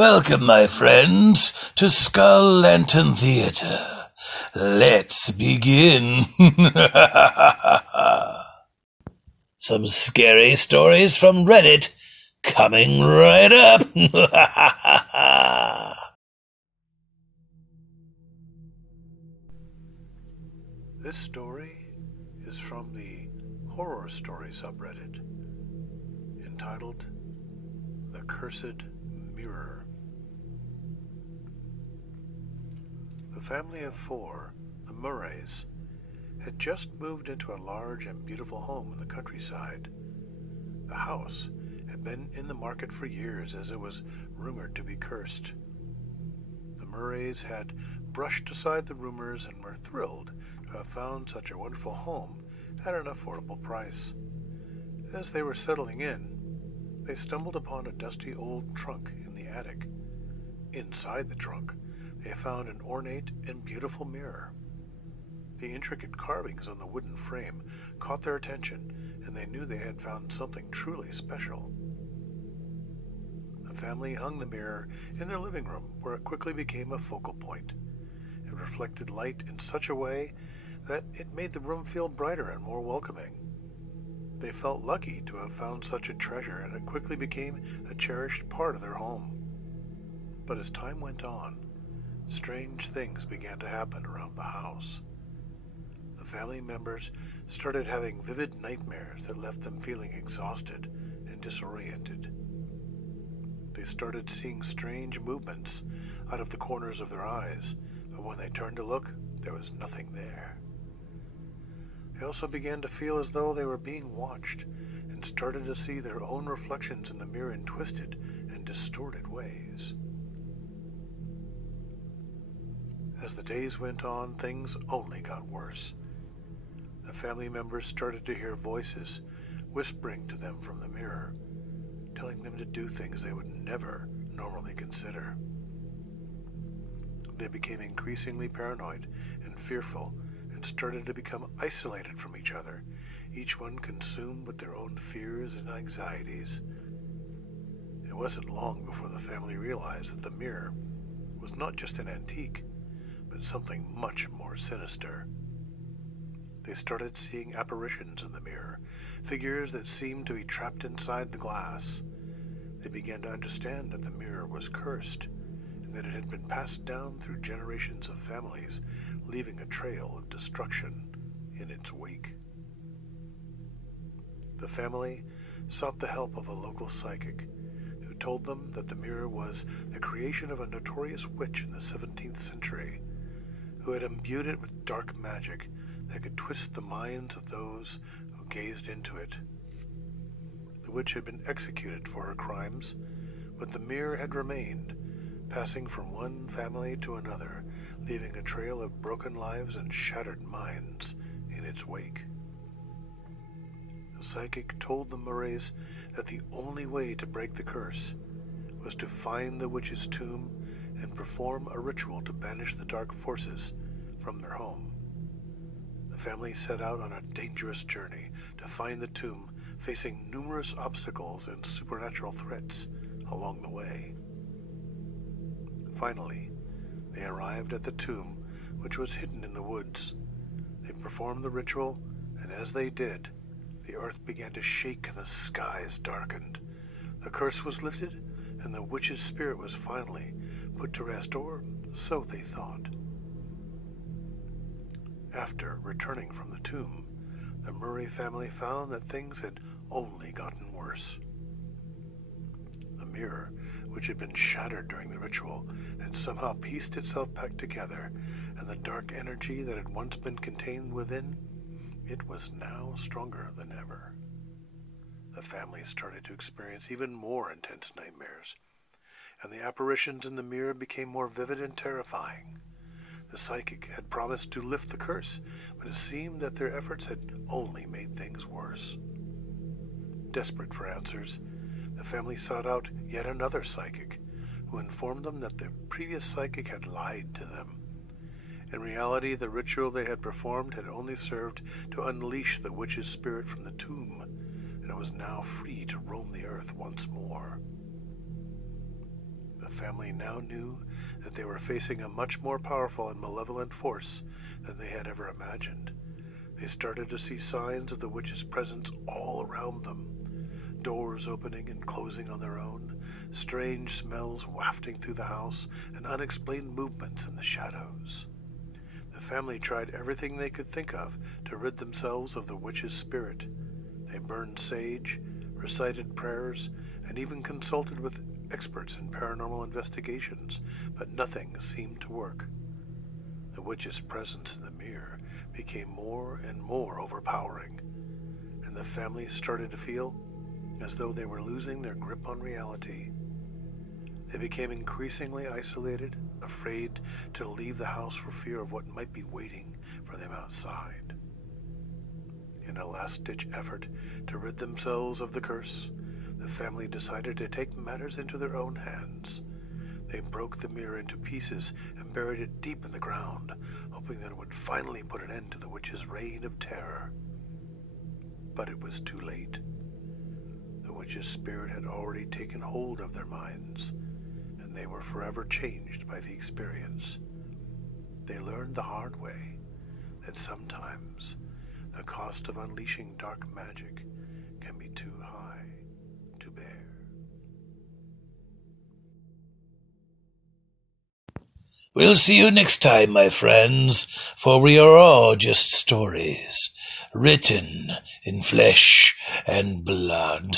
Welcome, my friends, to Skull Lantern Theater. Let's begin. Some scary stories from Reddit coming right up. This story is from the horror story subreddit entitled The Cursed Mirror. The family of four, the Murrays, had just moved into a large and beautiful home in the countryside. The house had been in the market for years as it was rumored to be cursed. The Murrays had brushed aside the rumors and were thrilled to have found such a wonderful home at an affordable price. As they were settling in, they stumbled upon a dusty old trunk in the attic. Inside the trunk, they found an ornate and beautiful mirror. The intricate carvings on the wooden frame caught their attention, and they knew they had found something truly special. The family hung the mirror in their living room, where it quickly became a focal point. It reflected light in such a way that it made the room feel brighter and more welcoming. They felt lucky to have found such a treasure, and it quickly became a cherished part of their home. But as time went on, strange things began to happen around the house. The family members started having vivid nightmares that left them feeling exhausted and disoriented. They started seeing strange movements out of the corners of their eyes, but when they turned to look, there was nothing there. They also began to feel as though they were being watched, and started to see their own reflections in the mirror in twisted and distorted ways. As the days went on, things only got worse. The family members started to hear voices whispering to them from the mirror, telling them to do things they would never normally consider. They became increasingly paranoid and fearful, and started to become isolated from each other, each one consumed with their own fears and anxieties. It wasn't long before the family realized that the mirror was not just an antique, but something much more sinister. They started seeing apparitions in the mirror, figures that seemed to be trapped inside the glass. They began to understand that the mirror was cursed, and that it had been passed down through generations of families, leaving a trail of destruction in its wake. The family sought the help of a local psychic, who told them that the mirror was the creation of a notorious witch in the 17th century, who had imbued it with dark magic that could twist the minds of those who gazed into it. The witch had been executed for her crimes, but the mirror had remained, passing from one family to another, leaving a trail of broken lives and shattered minds in its wake. The psychic told the Murrays that the only way to break the curse was to find the witch's tomb and perform a ritual to banish the dark forces from their home. The family set out on a dangerous journey to find the tomb, facing numerous obstacles and supernatural threats along the way. Finally, they arrived at the tomb, which was hidden in the woods. They performed the ritual, and as they did, the earth began to shake and the skies darkened. The curse was lifted, and the witch's spirit was finally put to rest, or so they thought. After returning from the tomb, the Murray family found that things had only gotten worse. The mirror, which had been shattered during the ritual, had somehow pieced itself back together, and the dark energy that had once been contained within it was now stronger than ever. The family started to experience even more intense nightmares, and the apparitions in the mirror became more vivid and terrifying. The psychic had promised to lift the curse, but it seemed that their efforts had only made things worse. Desperate for answers, the family sought out yet another psychic, who informed them that the previous psychic had lied to them. In reality, the ritual they had performed had only served to unleash the witch's spirit from the tomb, and it was now free to roam the earth once more. The The family now knew that they were facing a much more powerful and malevolent force than they had ever imagined. They started to see signs of the witch's presence all around them. Doors opening and closing on their own, strange smells wafting through the house, and unexplained movements in the shadows. The family tried everything they could think of to rid themselves of the witch's spirit. They burned sage, recited prayers, and even consulted with experts in paranormal investigations, but nothing seemed to work. The witch's presence in the mirror became more and more overpowering, and the family started to feel as though they were losing their grip on reality. They became increasingly isolated, afraid to leave the house for fear of what might be waiting for them outside. In a last-ditch effort to rid themselves of the curse, the family decided to take matters into their own hands. They broke the mirror into pieces and buried it deep in the ground, hoping that it would finally put an end to the witch's reign of terror. But it was too late. The witch's spirit had already taken hold of their minds, and they were forever changed by the experience. They learned the hard way that sometimes the cost of unleashing dark magic can be too high to bear. We'll see you next time, my friends, for we are all just stories, written in flesh and blood.